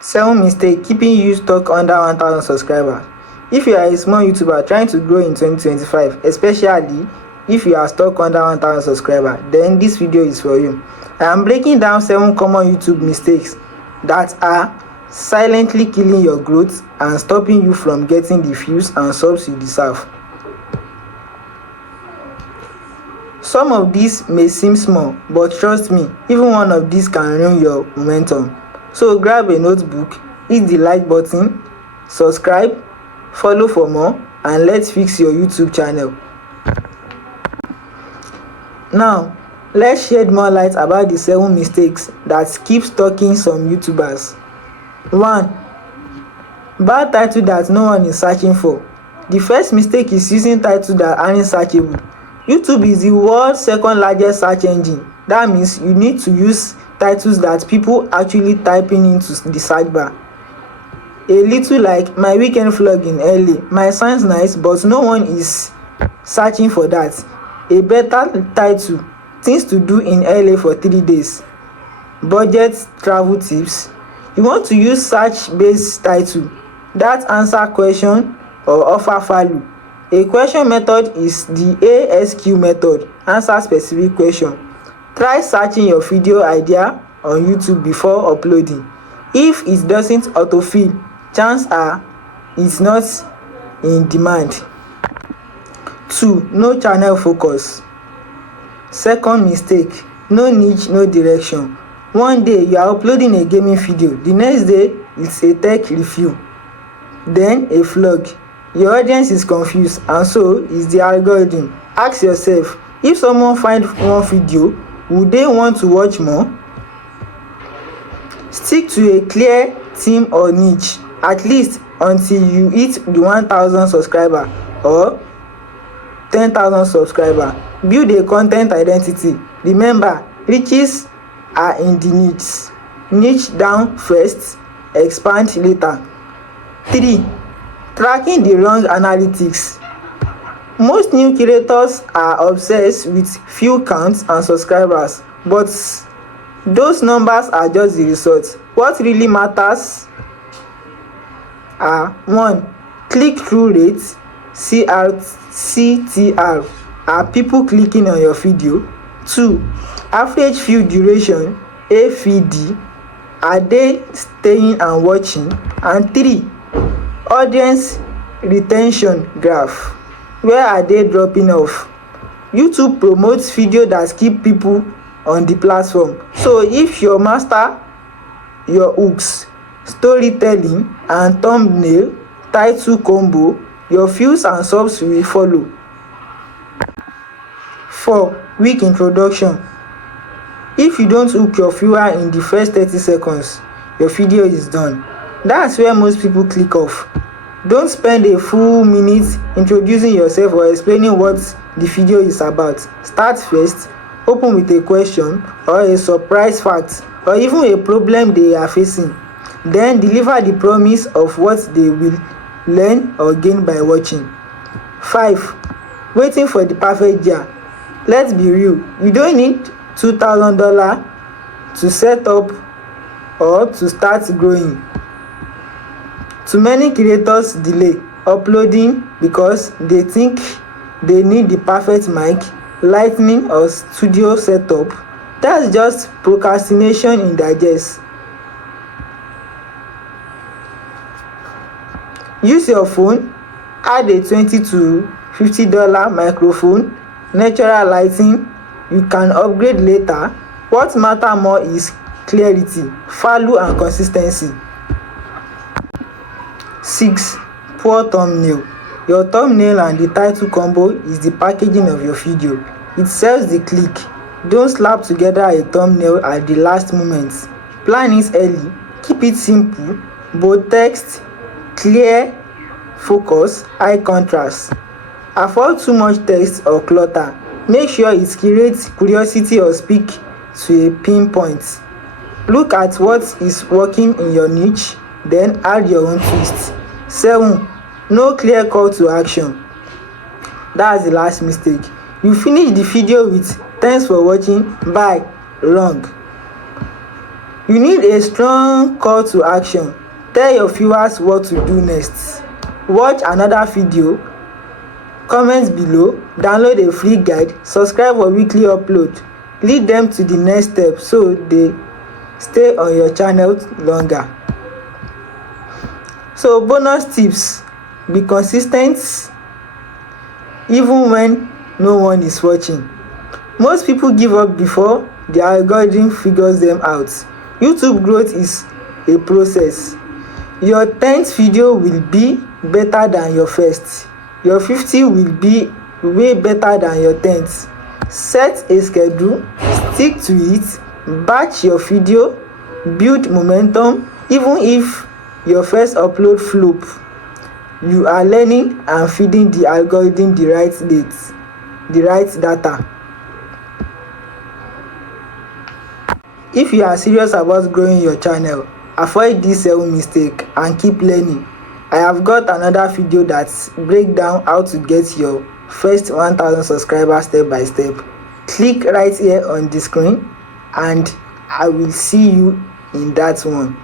7 mistake keeping you stuck under 1000 subscribers. If you are a small YouTuber trying to grow in 2025, especially if you are stuck under 1000 subscribers, then this video is for you. I am breaking down 7 common YouTube mistakes that are silently killing your growth and stopping you from getting the views and subs you deserve. Some of these may seem small, but trust me, even one of these can ruin your momentum. So grab a notebook, hit the like button, subscribe, follow for more, and let's fix your YouTube channel. Now, let's shed more light about the 7 mistakes that keep stalking some YouTubers. 1. Bad title that no one is searching for. The first mistake is using titles that aren't searchable. YouTube is the world's second largest search engine. That means you need to use titles that people actually typing into the search bar. A little like my weekend vlog in LA might sound nice, but no one is searching for that. A better title: things to do in LA for 3 days. Budget travel tips. You want to use search-based title that answer question or offer value. A question method is the ASQ method, answer specific question. Try searching your video idea on YouTube before uploading. If it doesn't autofill, chances are it's not in demand. 2. No channel focus. Second mistake: no niche, no direction. One day you are uploading a gaming video, the next day it's a tech review, then a vlog. Your audience is confused, and so is the algorithm. Ask yourself, if someone finds one video, would they want to watch more? Stick to a clear theme or niche, at least until you hit the 1000 subscriber or 10,000 subscriber. Build a content identity. Remember, riches are in the niche. Niche down first, expand later. 3. Tracking the wrong analytics. Most new creators are obsessed with view counts and subscribers, but those numbers are just the result. What really matters are: 1. Click-through rate, CTR. Are people clicking on your video? 2. Average view duration, AVD. Are they staying and watching? And 3. Audience retention graph. Where are they dropping off? YouTube promotes videos that keep people on the platform. So if you master your hooks, storytelling, and thumbnail title combo, your views and subs will follow. 4. Weak introduction. If you don't hook your viewer in the first 30 seconds, your video is done. That's where most people click off. Don't spend a full minute introducing yourself or explaining what the video is about. Start first, open with a question or a surprise fact or even a problem they are facing. Then deliver the promise of what they will learn or gain by watching. 5. Waiting for the perfect year. Let's be real, you don't need $2,000 to set up or to start growing. Too many creators delay uploading because they think they need the perfect mic, lighting, or studio setup. That's just procrastination in digest. Use your phone, add a $20 to $50 microphone, natural lighting. You can upgrade later. What matters more is clarity, value, and consistency. 6. Poor thumbnail. Your thumbnail and the title combo is the packaging of your video. It sells the click. Don't slap together a thumbnail at the last moment. Plan it early. Keep it simple. Bold text, clear, focus, high contrast. Avoid too much text or clutter. Make sure it creates curiosity or speak to a pinpoint. Look at what is working in your niche, then add your own twist. 7. No clear call to action. That's the last mistake. You finish the video with "thanks for watching, bye." Wrong. You need a strong call to action. Tell your viewers what to do next. Watch another video, comment below, download a free guide, subscribe for weekly upload. Lead them to the next step so they stay on your channel longer. So bonus tips: be consistent even when no one is watching. Most people give up before the algorithm figures them out. YouTube growth is a process. Your 10th video will be better than your first. Your 50 will be way better than your 10th. Set a schedule, stick to it, batch your video, build momentum. Even if your first upload flop, you are learning and feeding the algorithm the right data. If you are serious about growing your channel, avoid this 7 mistake and keep learning. I have got another video that breaks down how to get your first 1000 subscribers step by step. Click right here on the screen and I will see you in that one.